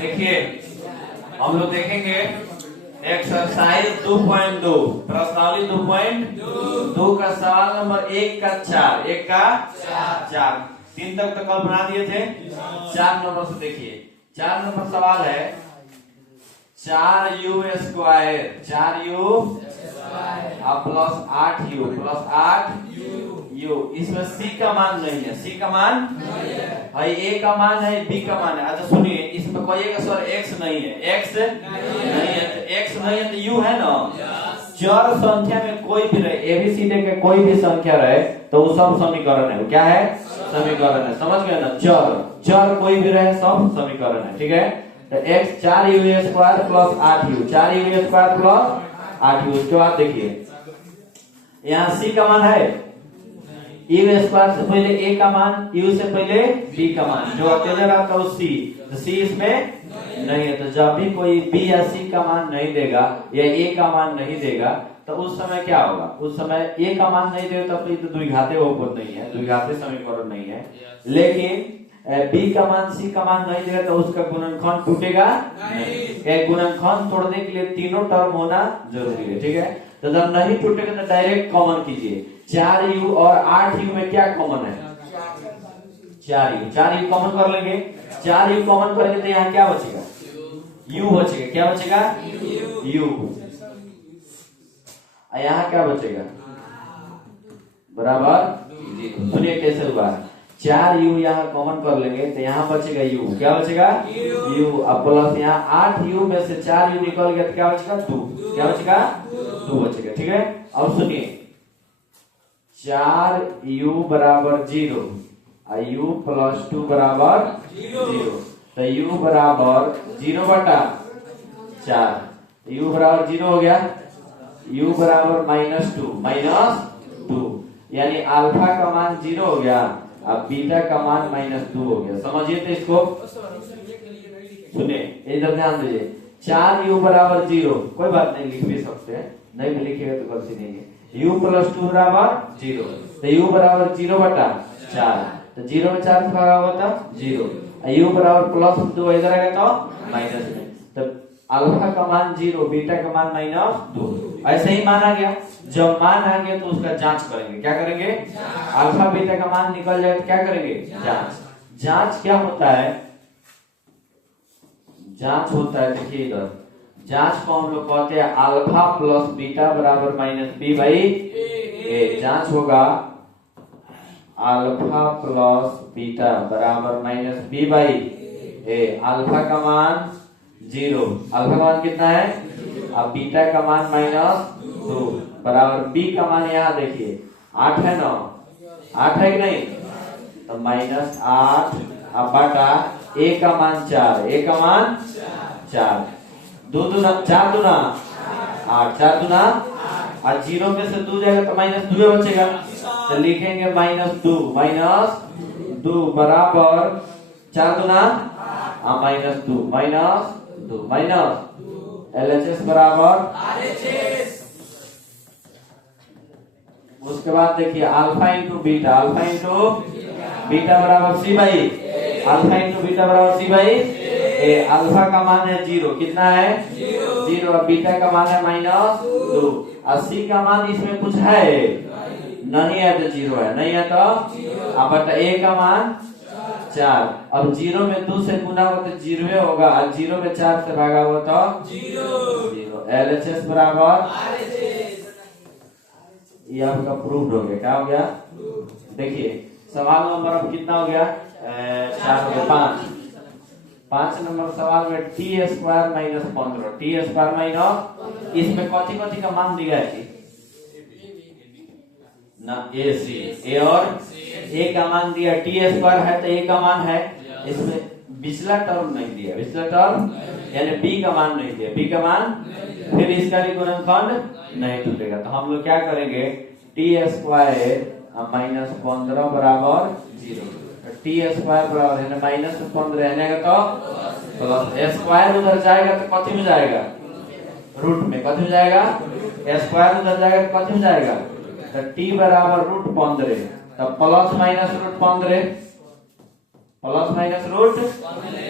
देखिए हम लोग देखेंगे एक्सरसाइज 2.2 प्रश्नावली 2.2 का सवाल नंबर 1 का 4 1 का 4 3 तक तो कल बना दिए थे। 4 नंबर से देखिए 4 नंबर सवाल है 4u square 4u plus 8u plus 8u। इसमें c का मान नहीं है, c का मान है, a का मान है, b का मान है। अच्छा सुनिए इसमें कहिएगा सर x नहीं है, x नहीं है तो x नहीं है तो u है ना। चर संख्या में कोई भी रहे एबीसीडी के कोई भी संख्या रहे तो वो सब समीकरण है। क्या है? समीकरण है। समझ गए ना? चर कोई भी रहे सब समीकरण है। ठीक है तो x 4u square plus 8u 4u square plus 8u। उसके बाद देखिए यहाँ c का मान है, u स्क्वायर से पहले a का मान, u से पहले b का मान, जो अकेले रहता है c तो c इसमें नहीं है। तो जब भी कोई b या c का मान नहीं देगा या a का मान नहीं देगा तो उस समय क्या होगा? उस समय a का मान नहीं देगा तो ये तो द्विघाती बहुपद नहीं है, द्विघाती समीकरण नहीं है। लेकिन b का मान c का मान नहीं देगा तो उसका गुणनखंड टूटेगा नहीं। गुणनखंड तोड़ने के लिए तीनों टर्म होना जरूरी है। ठीक है तो जब नहीं टूटेगा तो डायरेक्ट कॉमन कीजिए। 4u और 8u में क्या कॉमन है? 4u कॉमन कर लेंगे। 4u कॉमन करेंगे तो यहाँ क्या बचेगा? u बचेगा। क्या बचेगा? u। यहाँ क्या बचेगा? बराबर। सुनिए कैसे हुआ, 4u यहाँ कॉमन कर लेंगे तो यहाँ बचेगा u। क्या बचेगा? u। अब प्लस यहाँ 8u में से 4u निकल गया तो क्या बचेगा? 2। क्या बचेगा? 2 बचेगा। ठीक है अब सुनिए 4u बराबर 0 और u प्लस 2 बराबर 0 तो u बराबर 0 बटा 4 u बराबर 0 हो गया। u बराबर -2 यानी अल्फा का मान 0 हो गया अब बीटा का मान -2 हो गया। समझिए तो इसको। सुनिए इधर ध्यान दीजिए 4u बराबर 0, कोई बात नहीं लिख भी सकते हैं, नहीं भी लिखेगा तो गलती नहीं है। u प्लस 2 बराबर 0 तो u बराबर 0 बटा 4 तो 0 में 4 से भागा होगा तो 0। u बराबर प्लस 2 इधर आएगा तो माइनस में तो अल्फा का मान 0 बीटा का मान -2। ऐसे ही मान आ गया। जब मान आ गया तो उसका जांच करेंगे। क्या करेंगे? अल्फा बीटा का मान निकल जाए तो क्या करेंगे? जांच क्या होता है? जांच होता है देखिए इधर जांच को हम लोग कहते हैं अल्फा प्लस बीटा बराबर -b बाई a। जांच होगा अल्फा प्लस बीटा बराबर -b बाई a। अल्फा का मान 0, अल्फा का मान कितना है? अब बीटा का मान -2 बराबर b का मान यहाँ देखिए 8 है ना, 8 है कि नहीं तो -8 अब बटा a का मान 4, a का मान 4 2 दूना 4 दूना 8 4 दूना और 0 में से 2 जाएगा तो -2 बचेगा तो लिखेंगे -2 बराबर 4 दूना -2 LHS बराबर RHS। उसके बाद देखिए अल्फा इंटू बीटा बराबर c by alpha into beta बराबर c बाई ए। अल्फा का मान है 0, कितना है? 0 और बीटा का मान है -2 और c का मान इसमें कुछ है नहीं है तो 0 है, नहीं है तो अब बटा a का मान 4। अब 0 में 2 से गुना हो तो 0 होगा और 0 में 4 से भागा हो तो 0। LHS बराबर ये आपका प्रूव्ड हो गया। क्या हो गया? देखिए सवाल नंबर अब कितना हो गया? 5 नंबर सवाल में t square -15 t square minus इसमें कथी का मान दिया है ना? a और a का मान दिया, t स्क्वायर है तो a का मान है। इसमें पिछला टर्म नहीं दिया, पिछला टर्म यानी b का मान नहीं दिया, b का मान फिर इसका भी गुणनखंड नहीं टूटेगा तो हम लोग क्या करेंगे t स्क्वायर -15 बराबर 0 t स्क्वायर बराबर है -15 रहने का तो प्लस स्क्वायर उधर जाएगा तो कथी में जाएगा? रूट में। कथी में जाएगा? स्क्वायर उधर जाएगा तो कथी में जाएगा? तो t बराबर √15 तब plus minus √15 plus minus root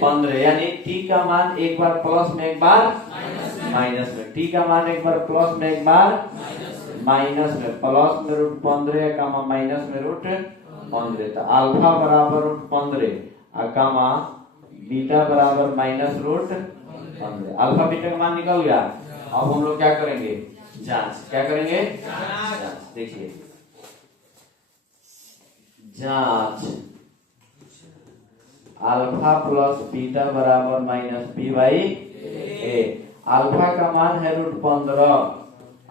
15, यानी टी का मान एक बार प्लस में एक बार माइनस में, टी का मान एक बार प्लस में एक बार माइनस में, प्लस में रूट 15 कामा माइनस में रूट 15, तो अल्फा बराबर रूट 15 कामा बीटा बराबर माइनस रूट 15। अल्फा बीटा का मान निकल गया। अब हम लोग क्या करेंगे? जांच। क्या करेंगे? जांच। देखिए जांच, अल्फा प्लस बीटा बराबर minus B by A. Alpha का मान है रूट 15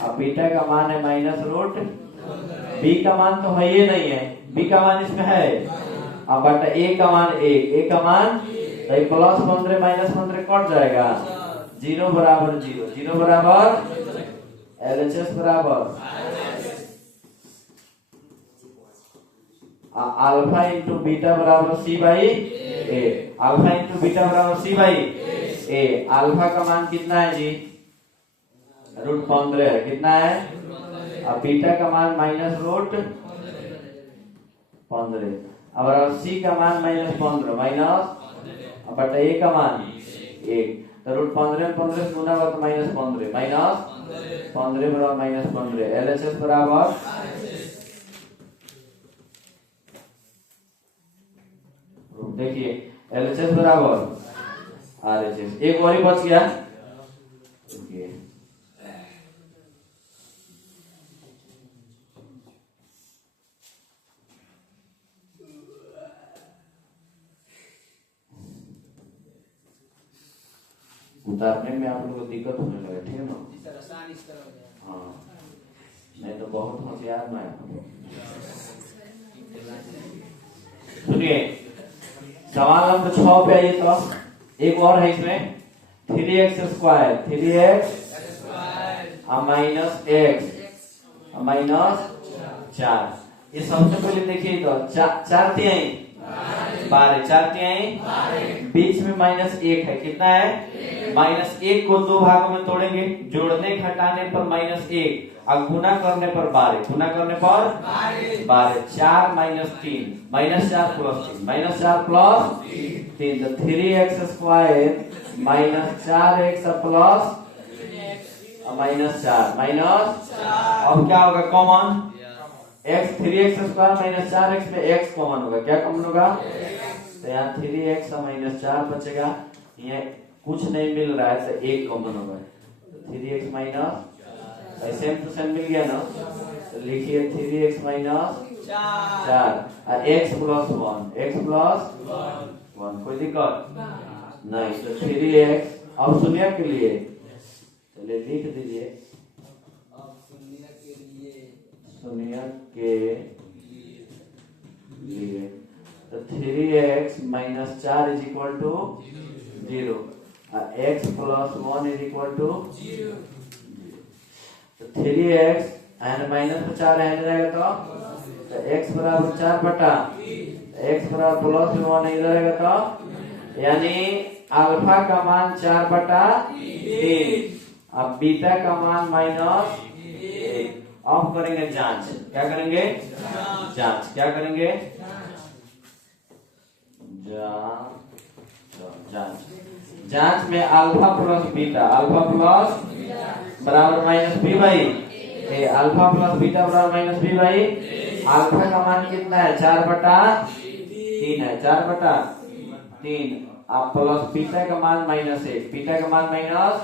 और बीटा का मान है माइनस रूट, बी का मान तो है ही नहीं है, बी का मान इसमें है, अब बटा ए का मान ए का मान प्लस 15 माइनस 15 कट जाएगा, 0 बराबर 0, 0 बराबर LHS बराबर अल्फा इंटू बीटा बराबर C by A. Alpha into beta बराबर सी बाई ए। अल्फा का मान कितना है जी? रूट 15 है। कितना है? अब बीटा का मान माइनस रूट 15, अब सी का मान माइनस 15 माइनस बटा ए का मान 1, तो रूट 15 15 से गुना हुआ तो माइनस 15 माइनस 15 बराबर माइनस 15। LHS बराबर देखिए LHS बराबर RHS। एक और ही बच गया, उतारने में आप लोगों को दिक्कत होने लगा, ठीक है ना? हाँ, नहीं तो बहुत होशियार मैं। सुनिए सवाल नंबर 6 पे आइए। तो एक और है इसमें 3x square, 3x minus x minus 4। ये सबसे पहले देखिए तो 4 तिहाई 12, 4 तिहाई, बीच में माइनस 1 है। कितना है? माइनस 1 को 2 भागों में तोड़ेंगे, जोड़ने घटाने पर माइनस 1 और गुना करने पर 12, गुना करने पर 12, 4 minus 3, minus 4 plus 3, minus 4 plus 3, तो 3x square minus 4x plus minus 4 minus. अब क्या होगा? Common x, 3x square minus 4x में x कॉमन होगा। क्या कॉमन होगा? तो यहाँ 3x माइनस 4 बचेगा, यहाँ कुछ नहीं मिल रहा है तो 1 कॉमन होगा, तो 3x minus same to same मिल गया ना, तो लिखिए 3x माइनस 4 और x प्लस 1, x प्लस 1। कोई दिक्कत नहीं, तो 3x। अब शून्य के लिए चलिए लिख दीजिए, शून्य के लिए तो 3x minus 4 is equal to 0 और x plus 1 is equal to 0। तो 3x एंड माइनस में 4 एंड रहेगा तो x बराबर 4 बटा x बराबर प्लस में 1 इधर रहेगा, तो यानी अल्फा का मान 4 बटा 3, अब बीटा का मान माइनस 1। अब करेंगे जांच। क्या करेंगे? जांच। क्या करेंगे? जांच। जांच में alpha plus beta, alpha plus बराबर minus B by A, alpha plus beta बराबर माइनस बी बाई। अल्फा का मान कितना है? 4 बटा 3 है, 4 बटा 3, आप प्लस बीटा का मान माइनस 1, बीटा का मान माइनस,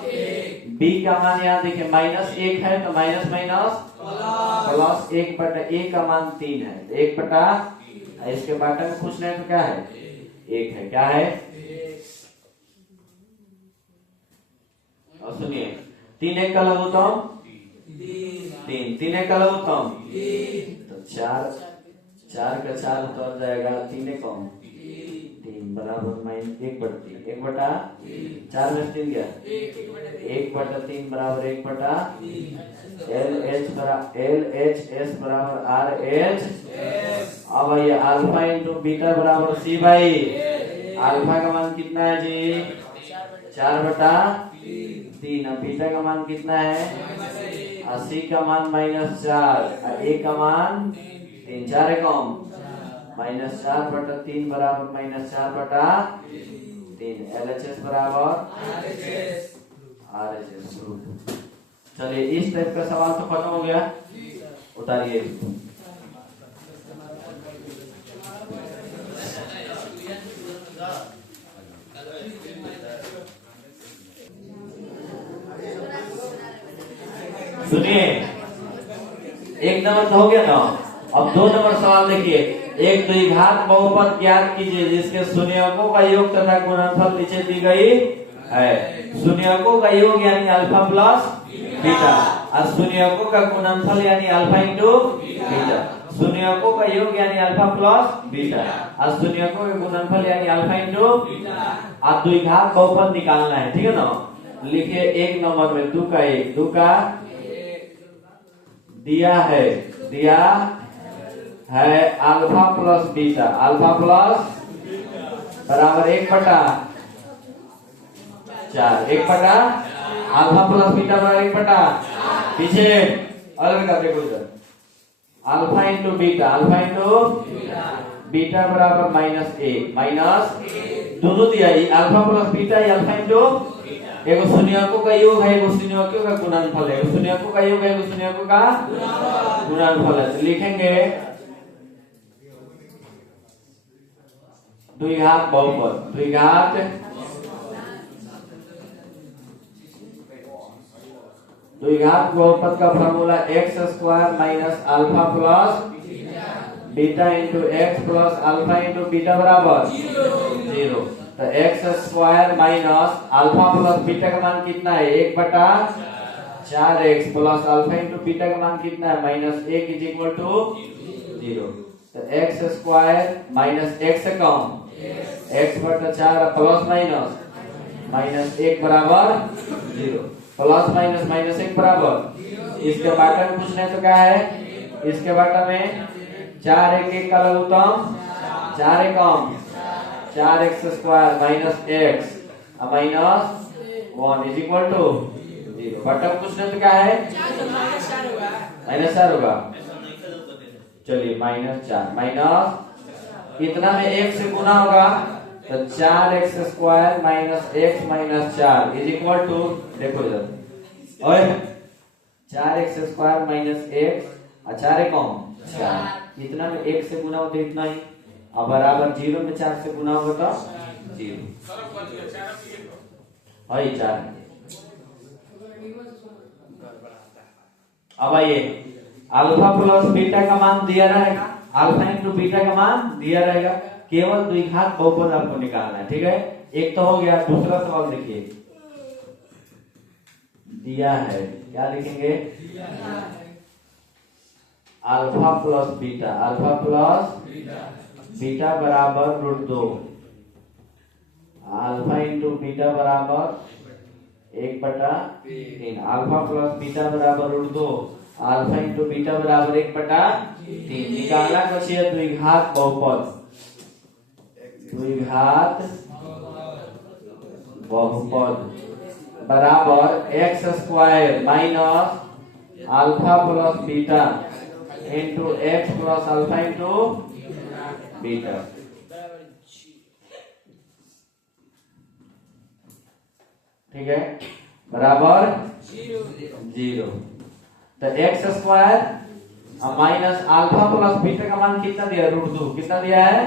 बी का मान यहाँ देखिए माइनस 1 है तो माइनस माइनस प्लस 1 बटा ए का मान 3 है, 1 बटा, इसके बाटा में कुछ नहीं तो क्या है? 1 है। क्या है? और सुनिए 3 1 का लघुत्तम 3, 3 1 का लघुत्तम तो 4, 4 का 4 उतर जाएगा, 3 1 कम 3 बराबर माइनस 1 बटा 3, 1 बटा 4 में 3 गया 1 बटा 3 बराबर 1 बटा LHS बराबर RH। अब ये अल्फा इंटू बीटा बराबर सी बाई, अल्फा का मान कितना है जी? 4 बटा 3, बीटा का मान कितना है? 80 का मान माइनस 4, ए का मान 3, 4 कम -4/3 बराबर -4/3। LHS बराबर RHS। चलिए इस टाइप का सवाल तो खत्म हो गया, उतारिए इसको। सुनिए, 1 नंबर तो हो गया ना। अब 2 नंबर सवाल देखिए। एक द्विघात बहुपद ज्ञात कीजिए जिसके शून्यकों का योग तथा गुणनफल नीचे दी गई है। शून्यकों का योग यानी अल्फा प्लस बीटा और शून्यकों का गुणनफल यानी अल्फा इंटू बीटा। शून्यकों का योग यानी अल्फा प्लस बीटा और शून्यकों का गुणनफल यानी अल्फा इंटू और द्विघात बहुपद निकालना है, ठीक है ना। लिखिए 1 नंबर में 2 का 1, 2 का दिया है alpha plus beta, alpha plus बराबर 1/4, 1/, अल्फा प्लस बीटा बराबर 1/, पीछे अलग कर देखो इधर, alpha into beta, alpha into beta बराबर -1, माइनस दोनों दिया है, alpha plus beta, alpha into एगो शून्यकों का योग है, एगो शून्यकों का गुणनफल है, एगो शून्यकों का योग है, एगो शून्यकों का गुणनफल है। तो लिखेंगे द्विघात बहुपद, द्विघात बहुपद का formula x² minus alpha plus beta into x plus alpha into beta बराबर 0। तो x² minus alpha plus beta का मान कितना है, 1/4x plus alpha into beta का मान कितना है, -1 इज इक्वल टू 0। तो x² माइनस x से कम x/4 प्लस -1 बराबर 0, प्लस -1 बराबर। इसके बाटा में पूछना है तो क्या है, इसके बाटा में 4 का लघुत्तम 4 एकम 4x² minus x -1 is equal to 0। बाटा में पूछना है तो क्या है, -4 होगा। चलिए -4 माइनस इतना में 1 से गुना होगा तो 4x² minus x minus 4 is equal to, देखो इधर, और 4x² माइनस x और 4 एकम 4, इतना में 1 से गुना होता है इतना ही, अब बराबर 0 में 4 से गुना होगा तो 0 और 4। अब आइए अल्फा प्लस बीटा का मान दिया रहेगा, अल्फा इंटू बीटा का मान दिया रहेगा, केवल द्विघात बहुपद आपको निकालना है, ठीक है। एक तो हो गया, दूसरा सवाल देखिए। दिया है, क्या लिखेंगे, alpha plus beta, alpha plus beta बराबर √2, अल्फा इंटू बीटा बराबर 1/3, अल्फा प्लस बीटा बराबर √2, अल्फा इंटू बीटा बराबर 1/3। निकालना कुछ है द्विघात बहुपद, द्विघात बहुपद बराबर x² minus alpha plus beta into x plus alpha into beta. ठीक है, बराबर 0। तो x² minus alpha plus beta का मान कितना दिया, √2 कितना दिया है,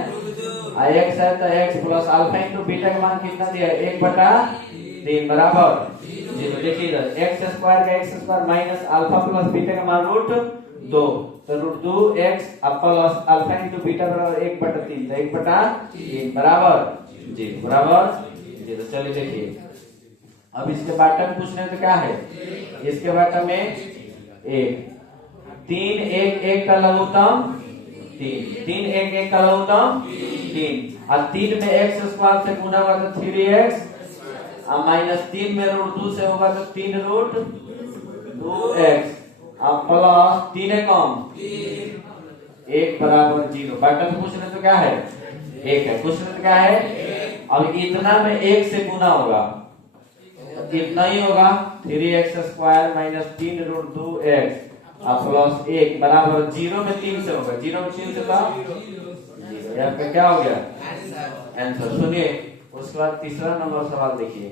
x है तो x plus alpha into beta का मान कितना दिया है, 1/3 बराबर 0। देखिए इधर x² का x² minus alpha plus beta का मान √2, तो √2x plus alpha into beta बराबर 1/3, तो 1/3 बराबर 0 बराबर 0। चलिए देखिए, अब इसके बाटा में पूछने तो क्या है, इसके बाटा में 3 1 का लघुत्तम 3 1 का लघुत्तम 3 और 3 में x² से गुना होगा तो 3x और -3 में √2 से होगा तो 3√2x और प्लस 3 एकम 1 बराबर 0। बाटा में पूछने तो क्या है, 1 है, पूछने तो क्या है। अब इतना में 1 से गुना होगा, इतना ही होगा 3x² माइनस 3√2x प्लस 1 बराबर 0 में 3 से होगा, 0 में 3 से था जीरो। यहाँ पे क्या हो गया आंसर। सुनिए उसके बाद तीसरा नंबर सवाल देखिए,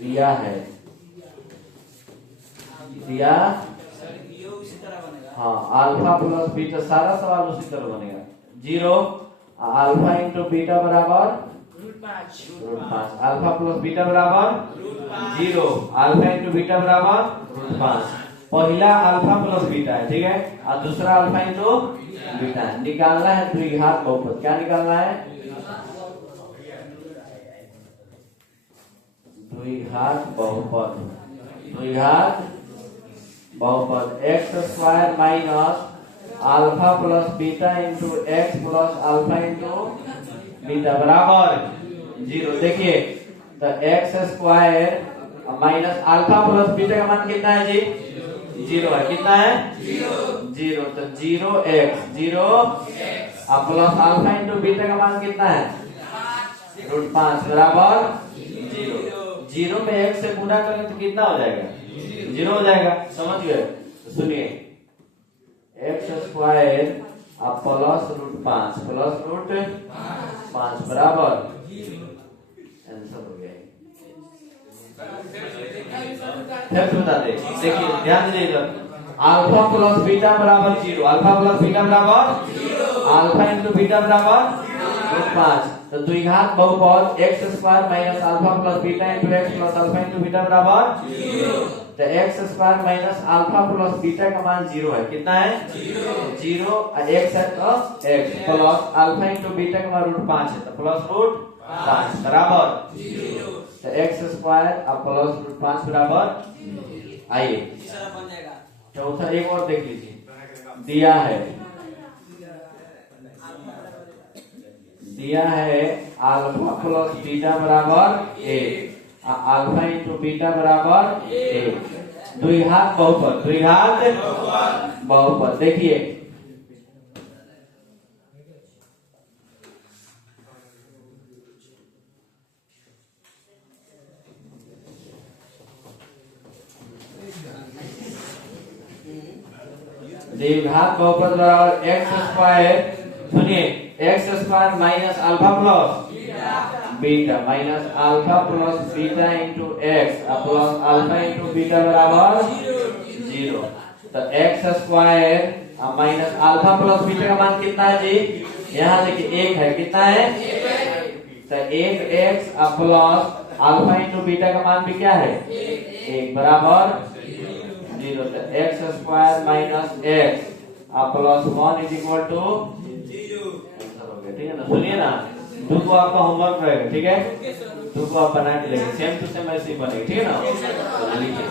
दिया है, दिया हाँ अल्फा प्लस बीटा, सारा सवाल उसी तरह बनेगा। जीरो अल्फा इंटू बीटा बराबर √5, अल्फा प्लस बीटा बराबर जीरो, अल्फा इंटू बीटा बराबर √5। पहला अल्फा प्लस बीटा है, ठीक है, और दूसरा अल्फा इंटू बीटा है। निकालना है द्विघात बहुपद। क्या निकालना है? द्विघात बहुपद। द्विघात बहुपद x square minus alpha plus beta into x plus alpha into beta बराबर जीरो। देखिए तो x square minus alpha plus beta का मान कितना है जी? जीरो है। कितना है? जीरो। तो zero x, zero plus alpha into beta का मान कितना है? √5 बराबर जीरो। जीरो में एक्स से गुणा करें तो कितना हो जाएगा? जीरो हो जाएगा। समझ गए? तो सुनिए एक्स स्क्वायर प्लस √5 प्लस √5 बराबर आंसर हो गया। फिर बता दे, देखिए ध्यान दीजिएगा, अल्फा प्लस बीटा बराबर जीरो, अल्फा प्लस बीटा बराबर अल्फा इंटू बीटा बराबर √5। तो द्विघात बहुपद x square minus alpha plus beta into x plus alpha into beta बराबर जीरो। तो x square minus alpha plus beta का मान जीरो है। कितना है? जीरो। एक्स है तो x plus alpha into beta का मान √5 है, तो प्लस √5 बराबर जीरो। तो एक्स स्क्वायर प्लस √5 बराबर। आइए चौथा एक और देख लीजिए, दिया है, दिया है अल्फा प्लस बीटा बराबर एक, अल्फा इंटू बीटा बराबर एक। द्विघात बहुपद, द्विघात बहुपद। देखिए द्विघात बहुपद बराबर एक्स स्क्वायर, सुनिए x square minus alpha plus beta minus alpha plus beta into x plus alpha into beta बराबर जीरो। तो x square minus alpha plus beta का मान कितना है जी? यहाँ देखिए एक है। कितना है? तो एक x plus alpha into beta का मान भी क्या है? एक बराबर जीरो। तो x square minus x plus 1 is equal to zero. Answer हो गया, ठीक है ना? सुनिए ना, दो को आपका होमवर्क रहेगा, ठीक है? दो को आप बना के लेंगे, सेम टू सेम ऐसे ही बनेगी, ठीक है ना? तो लिखिए